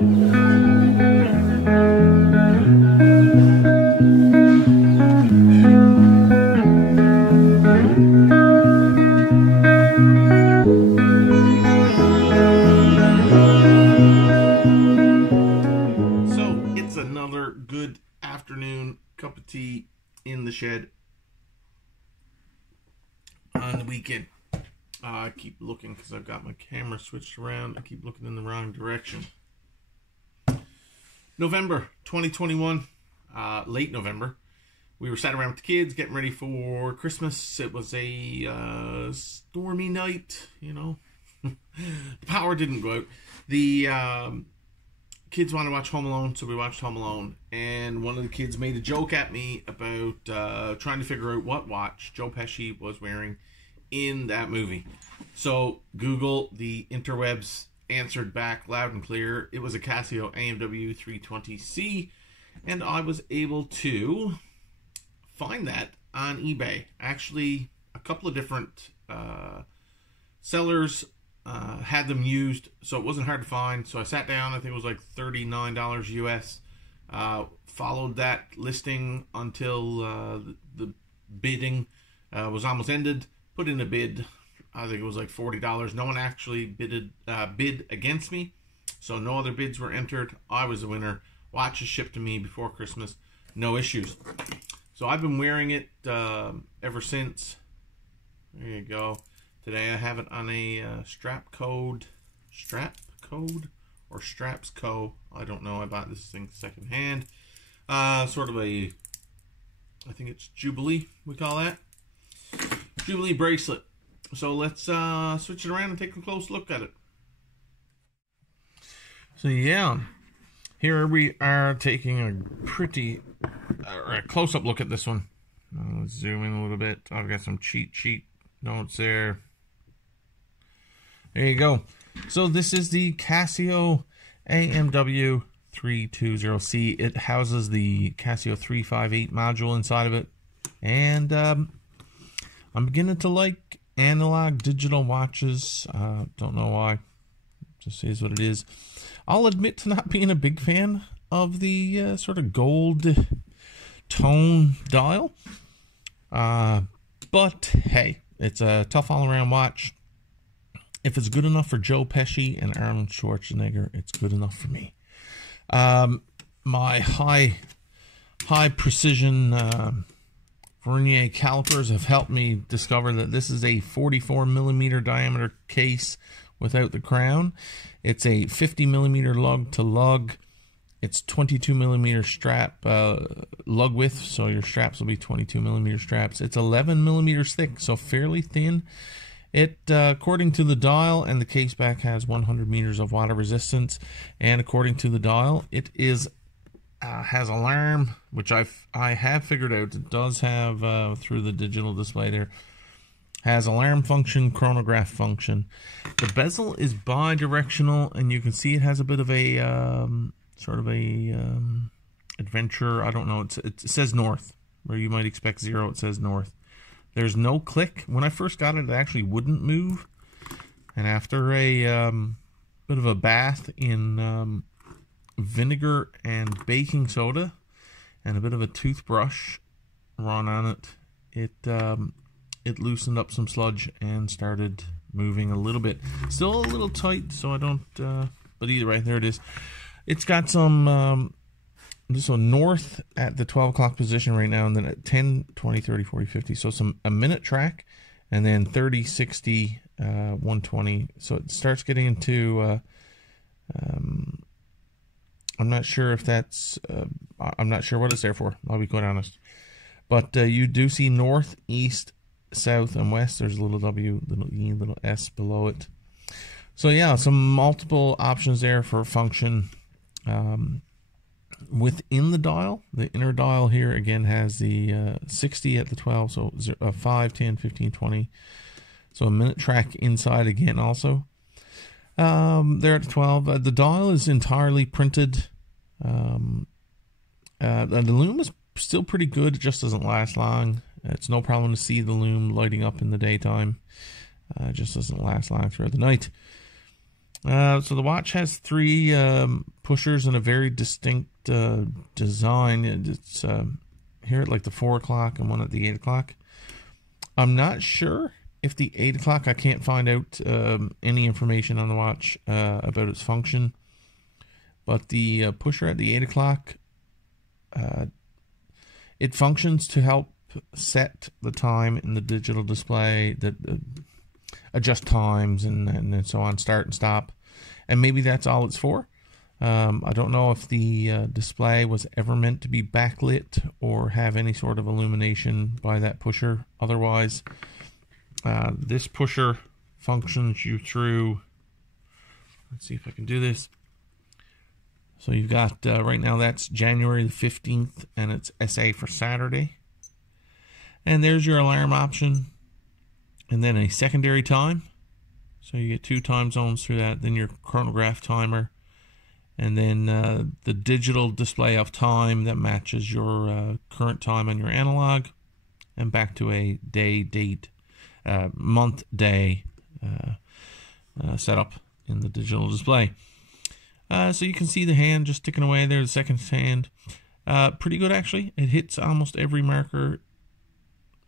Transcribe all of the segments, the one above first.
Another good afternoon cup of tea in the shed on the weekend. I keep looking because I've got my camera switched around. I keep looking in the wrong direction. November 2021, late November. We were sat around with the kids getting ready for Christmas. It was a stormy night, you know. The power didn't go out. The kids want to watch Home Alone, so we watched Home Alone, and one of the kids made a joke at me about trying to figure out what watch Joe Pesci was wearing in that movie. So Google, the interwebs, answered back loud and clear. It was a Casio AMW-320C, and I was able to find that on eBay. Actually, a couple of different sellers had them used, so it wasn't hard to find. So I sat down, I think it was like $39 US, followed that listing until the bidding was almost ended, put in a bid. I think it was like $40. No one actually bid against me, so no other bids were entered. I was the winner. Watch is shipped to me before Christmas, no issues. So I've been wearing it ever since. There you go. Today I have it on a strap code, or Straps Co. I don't know. I bought this thing secondhand. Sort of a, I think it's Jubilee, we call that. Jubilee bracelet. So let's switch it around and take a close look at it. So yeah, here we are taking a pretty a close-up look at this one. Let's zoom in a little bit. I've got some cheat sheet notes there. There you go. So this is the Casio AMW-320C. It houses the Casio 358 module inside of it. And I'm beginning to like analog digital watches. Don't know why. Just is what it is. I'll admit to not being a big fan of the sort of gold tone dial. But hey, it's a tough all-around watch. If it's good enough for Joe Pesci and Arnold Schwarzenegger, it's good enough for me. My high precision vernier calipers have helped me discover that this is a 44mm diameter case without the crown. It's a 50mm lug to lug. It's 22mm strap lug width, so your straps will be 22mm straps. It's 11mm thick, so fairly thin. It, according to the dial, and the case back has 100 meters of water resistance, and according to the dial, it is has alarm, which I have figured out. It does have through the digital display there, has alarm function, chronograph function. The bezel is bi-directional, and you can see it has a bit of a sort of a adventure. I don't know. It says north, where you might expect 0. It says north. There's no click. When I first got it, it actually wouldn't move. And after a bit of a bath in vinegar and baking soda and a bit of a toothbrush run on it, it loosened up some sludge and started moving a little bit. Still a little tight, so I don't, but either way, there it is. It's got some, so north at the 12 o'clock position right now, and then at 10, 20, 30, 40, 50. So a minute track, and then 30, 60, 120. So it starts getting into, I'm not sure if that's, I'm not sure what it's there for. I'll be quite honest. But you do see north, east, south, and west. There's a little W, little E, little S below it. So yeah, some multiple options there for function. Within the dial, the inner dial here again has the 60 at the 12, so 5, 10, 15, 20. So a minute track inside again also. There at the 12. The dial is entirely printed. The loom is still pretty good. It just doesn't last long. It's no problem to see the loom lighting up in the daytime. It just doesn't last long throughout the night. So the watch has 3 pushers and a very distinct design. It's here at like the 4 o'clock and one at the 8 o'clock. I'm not sure if the 8 o'clock, I can't find out any information on the watch about its function. But the pusher at the 8 o'clock, it functions to help set the time in the digital display, that adjust times and so on, start and stop. And maybe that's all it's for. I don't know if the display was ever meant to be backlit or have any sort of illumination by that pusher. Otherwise, this pusher functions you through, let's see if I can do this. So you've got, right now that's January the 15th, and it's SA for Saturday. And there's your alarm option. And then a secondary time. So you get 2 time zones through that. Then your chronograph timer. And then the digital display of time that matches your current time on your analog. And back to a day, date, month, day setup in the digital display. So you can see the hand just ticking away there, the second hand. Pretty good, actually. It hits almost every marker.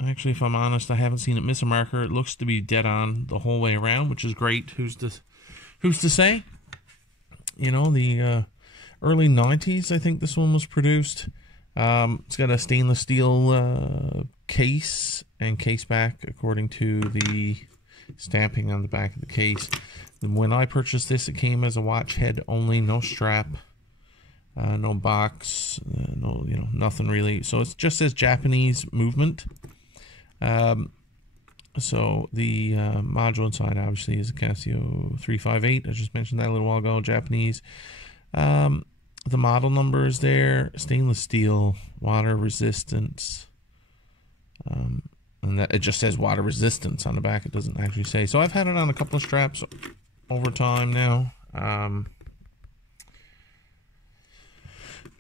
Actually, if I'm honest, I haven't seen it miss a marker. It looks to be dead on the whole way around, which is great. Who's to say? You know, the early 90s, I think this one was produced. It's got a stainless steel case and case back, according to the stamping on the back of the case. When I purchased this, it came as a watch head only, no strap, no box, no, nothing really. So it just says Japanese movement. So the module inside obviously is a Casio 358. I just mentioned that a little while ago, Japanese. The model number is there, stainless steel, water resistance. And that it just says water resistance on the back. It doesn't actually say. So I've had it on a couple of straps over time now.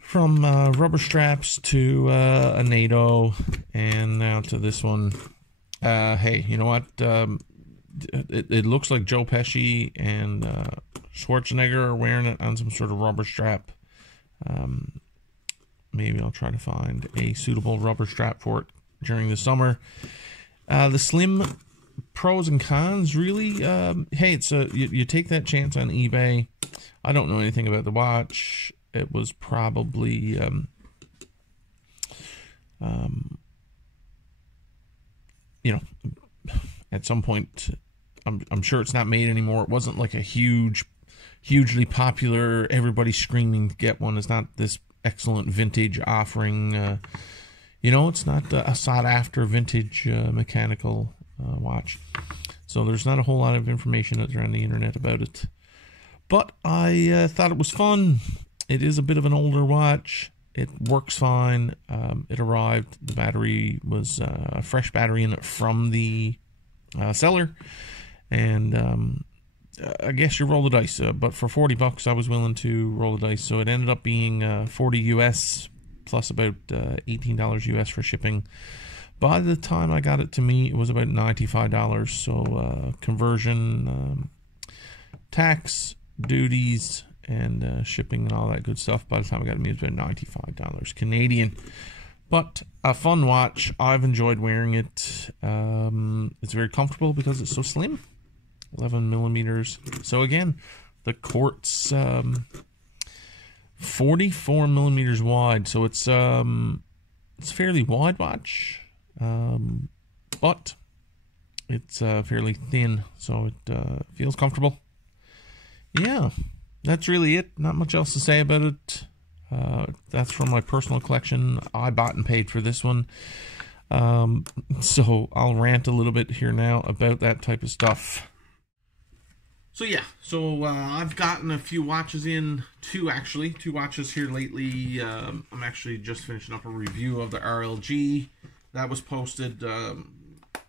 From rubber straps to a NATO, and now to this one. Hey, you know what? It looks like Joe Pesci and Schwarzenegger are wearing it on some sort of rubber strap. Maybe I'll try to find a suitable rubber strap for it during the summer. The slim pros and cons, really. Hey, it's you take that chance on eBay. I don't know anything about the watch. It was probably at some point, I'm sure it's not made anymore. It wasn't like a hugely popular, everybody screaming to get one. It's not this excellent vintage offering. It's not a sought after vintage mechanical watch. So there's not a whole lot of information out there on the internet about it. But I thought it was fun. It is a bit of an older watch. It works fine. It arrived. The battery was a fresh battery in it from the seller. And I guess you roll the dice. But for $40, I was willing to roll the dice. So it ended up being 40 US plus about $18 US for shipping. By the time I got it to me, it was about $95. So conversion, tax, duties, and shipping and all that good stuff. By the time I got it to me, it was about $95 Canadian. But a fun watch. I've enjoyed wearing it. It's very comfortable because it's so slim. 11 millimeters. So again, the quartz 44 millimeters wide. So it's a fairly wide watch, but it's fairly thin. So it feels comfortable. Yeah, that's really it. Not much else to say about it. That's from my personal collection. I bought and paid for this one. So I'll rant a little bit here now about that type of stuff. So yeah, I've gotten a few watches in, two watches here lately. I'm actually just finishing up a review of the RLG that was posted.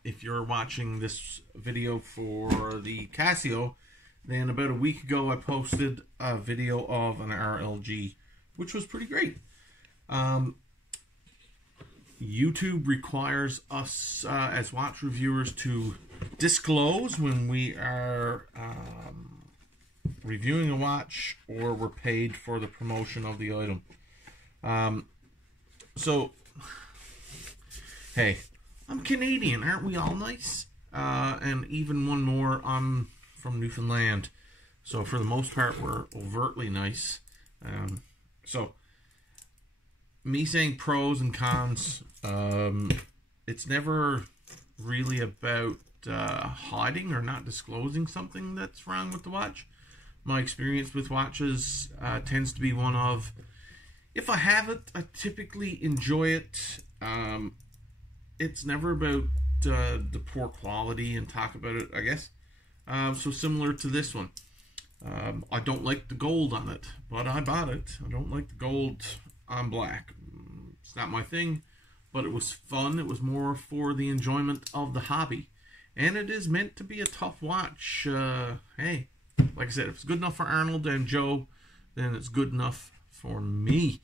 If you're watching this video for the Casio, then about a week ago I posted a video of an RLG, which was pretty great. YouTube requires us as watch reviewers to disclose when we are reviewing a watch or we're paid for the promotion of the item. So, hey, I'm Canadian, aren't we all nice? And even one more, I'm from Newfoundland. So for the most part, we're overtly nice. So, me saying pros and cons, it's never really about hiding or not disclosing something that's wrong with the watch. My experience with watches tends to be one of, if I have it, I typically enjoy it. It's never about the poor quality and talk about it, I guess. So similar to this one. I don't like the gold on it, but I bought it. I don't like the gold on black. It's not my thing, but it was fun. It was more for the enjoyment of the hobby. And it is meant to be a tough watch. Hey, like I said, if it's good enough for Arnold and Joe, then it's good enough for me.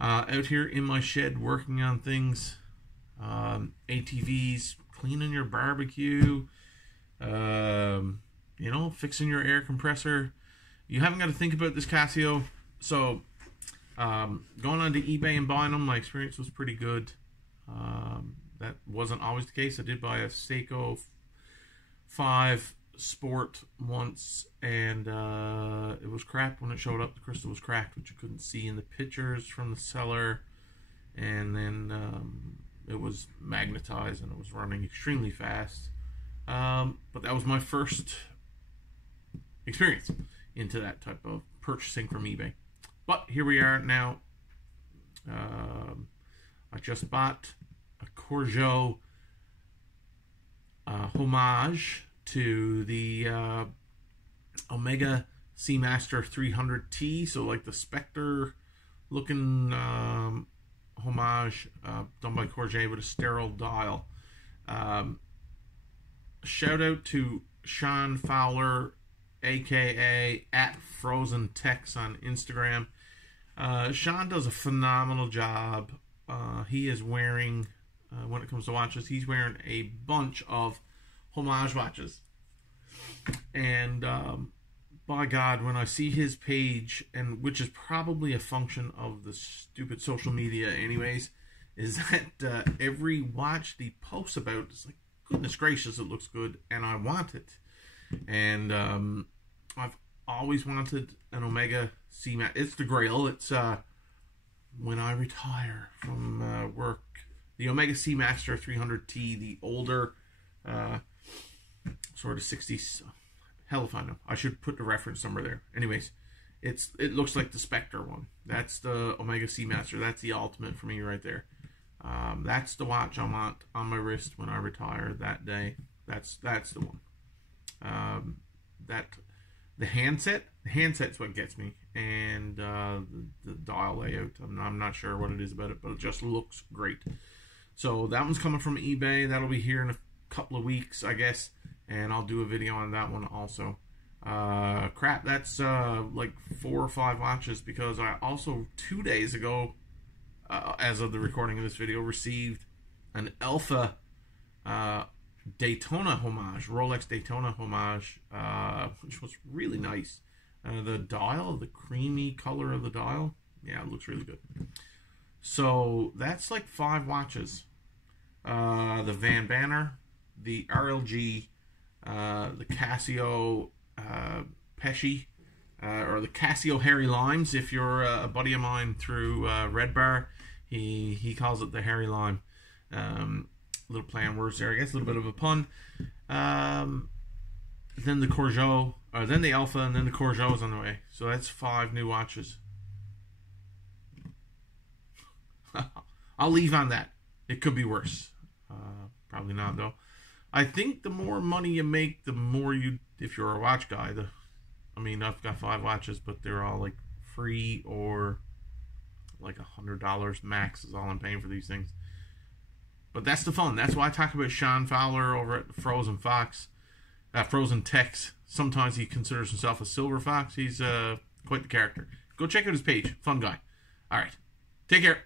Out here in my shed working on things, ATVs, cleaning your barbecue, you know, fixing your air compressor. You haven't got to think about this Casio. So going onto eBay and buying them, my experience was pretty good. That wasn't always the case. I did buy a Seiko 5 Sport once, and it was crap when it showed up. The crystal was cracked, which you couldn't see in the pictures from the seller, and then it was magnetized and it was running extremely fast. But that was my first experience into that type of purchasing from eBay. But here we are now. I just bought a Casio homage to the Omega Seamaster 300T, so like the Spectre looking homage done by Casio with a sterile dial. Shout out to Sean Fowler, aka @FrozenTex on Instagram. Sean does a phenomenal job. He is wearing, when it comes to watches, he's wearing a bunch of homage watches. And by God, when I see his page, and which is probably a function of the stupid social media anyways, is that every watch that he posts about is like, goodness gracious, it looks good, and I want it. And I've always wanted an Omega Seamaster. It's the grail. It's when I retire from work, the Omega Seamaster 300T, the older sort of 60s. Hell if I know. I should put the reference number there. Anyways, it looks like the Spectre one. That's the Omega Seamaster. That's the ultimate for me right there. That's the watch I want on my wrist when I retire that day. That's the one. The handset's what gets me, and the dial layout. I'm not sure what it is about it, but it just looks great. So that one's coming from eBay. That'll be here in a couple of weeks, I guess, and I'll do a video on that one also. Crap, that's like 4 or 5 watches, because I also 2 days ago, as of the recording of this video, received an Alpha Daytona homage, Rolex Daytona homage, which was really nice. The dial, the creamy color of the dial, yeah, it looks really good. So that's like 5 watches. The Van Banner, the RLG, the Casio Pesci, or the Casio Harry Limes. If you're a buddy of mine through Red Bar, he calls it the Harry Lime. Little play on words there, I guess, a little bit of a pun. Then the Casio, then the Alpha, and then the Casio is on the way. So that's 5 new watches. I'll leave on that. It could be worse. Probably not, though. I think the more money you make, the more you, if you're a watch guy, I mean, I've got 5 watches, but they're all like free or like $100 max is all I'm paying for these things. But that's the fun. That's why I talk about Sean Fowler over at Frozen Tex. Sometimes he considers himself a silver fox. He's quite the character. Go check out his page. Fun guy. All right. Take care.